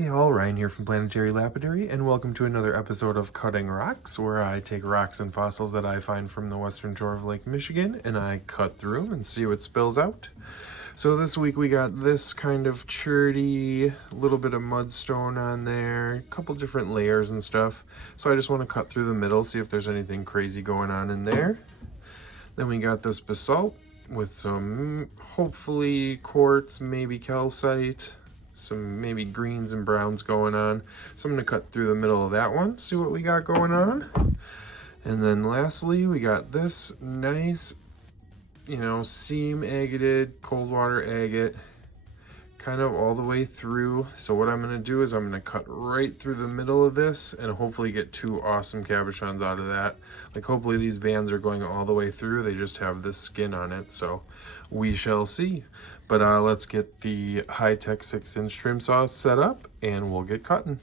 Hey all, Ryan here from Planetary Lapidary, and welcome to another episode of Cutting Rocks, where I take rocks and fossils that I find from the western shore of Lake Michigan, and I cut through them and see what spills out. So this week we got this kind of churty, little bit of mudstone on there, a couple different layers and stuff. So I just want to cut through the middle, see if there's anything crazy going on in there. Then we got this basalt with some, hopefully, quartz, maybe calcite, some maybe greens and browns going on. So I'm going to cut through the middle of that one, see what we got going on. And then lastly, we got this nice, seam agated, cold water agate, kind of all the way through. So what I'm going to do is I'm going to cut right through the middle of this and hopefully get two awesome cabochons out of that. Like, hopefully these bands are going all the way through. They just have this skin on it, so we shall see. But let's get the high-tech 6-inch trim saw set up and we'll get cutting.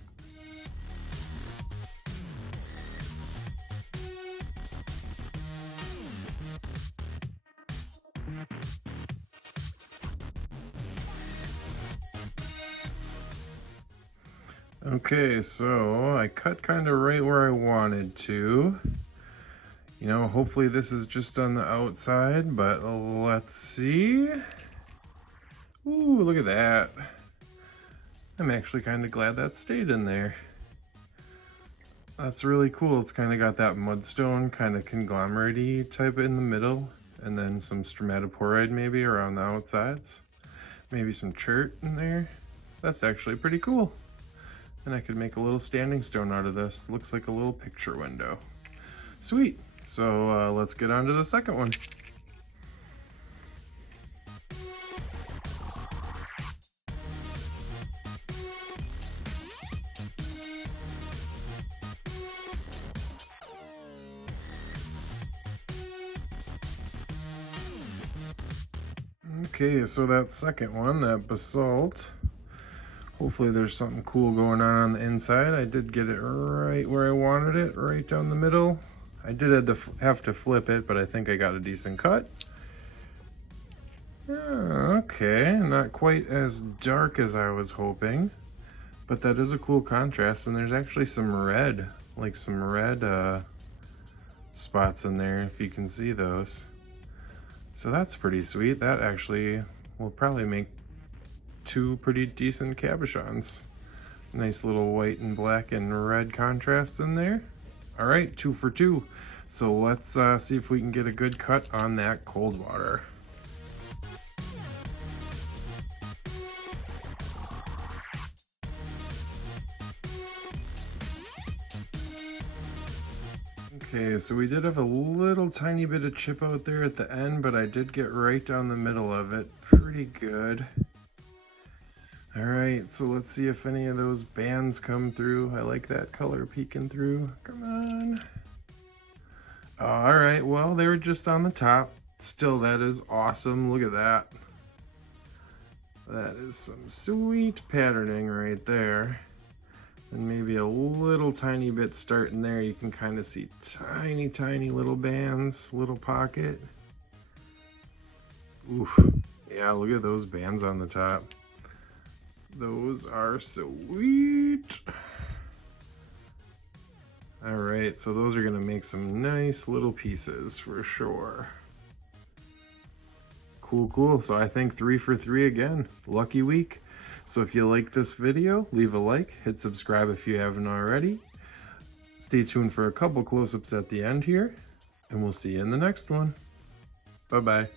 Okay, so I cut kind of right where I wanted to. Hopefully this is just on the outside, but let's see. Ooh, look at that. I'm actually kind of glad that stayed in there. That's really cool. It's kind of got that mudstone kind of conglomerate-y type in the middle, and then some stromatoporoid maybe around the outsides. Maybe some chert in there. That's actually pretty cool. And I could make a little standing stone out of this. Looks like a little picture window. Sweet. So let's get on to the second one. Okay, so that second one, that basalt, hopefully there's something cool going on the inside. I did get it right where I wanted it, right down the middle. I did have to flip it, but I think I got a decent cut. Okay, not quite as dark as I was hoping, but that is a cool contrast, and there's actually some red, like some red spots in there, if you can see those. So that's pretty sweet. That actually will probably make two pretty decent cabochons. Nice little white and black and red contrast in there. All right, 2 for 2. So let's see if we can get a good cut on that cold water. Okay, so we did have a little tiny bit of chip out there at the end, but I did get right down the middle of it pretty good. All right, so let's see if any of those bands come through. I like that color peeking through. Come on. All right, well, they were just on the top. Still, that is awesome. Look at that. That is some sweet patterning right there. And maybe a little tiny bit starting there. You can kind of see tiny, tiny little bands, little pocket. Oof. Yeah, look at those bands on the top. Those are sweet. All right, so those are gonna make some nice little pieces for sure. Cool, cool. So I think 3 for 3 again. Lucky week. So if you like this video, leave a like, hit subscribe if you haven't already. Stay tuned for a couple close-ups at the end here, and we'll see you in the next one. Bye-bye.